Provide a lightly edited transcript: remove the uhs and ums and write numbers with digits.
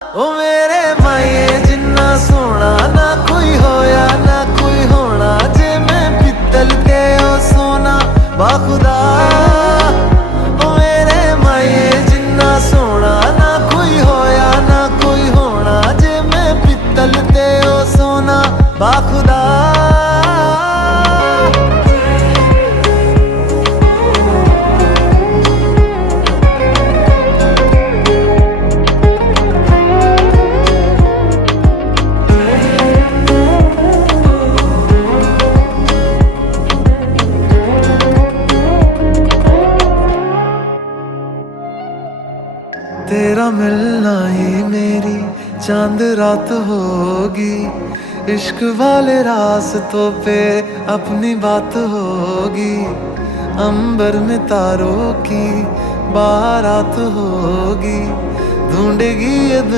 ओ मेरे माये जिन्ना सोना ना कोई होया ना कोई होना, जे मैं पित्तल ते ओ सोना बाखुदा। ओ मेरे माये जिन्ना सोना ना कोई होया ना कोई होना, जे मैं पित्तल ते ओ सोना बाखुदा। तेरा मिलना ही मेरी चांद रात होगी, इश्क वाले रास्तों पे अपनी बात होगी। अंबर में तारों की बारात होगी, ढूंढेगी ये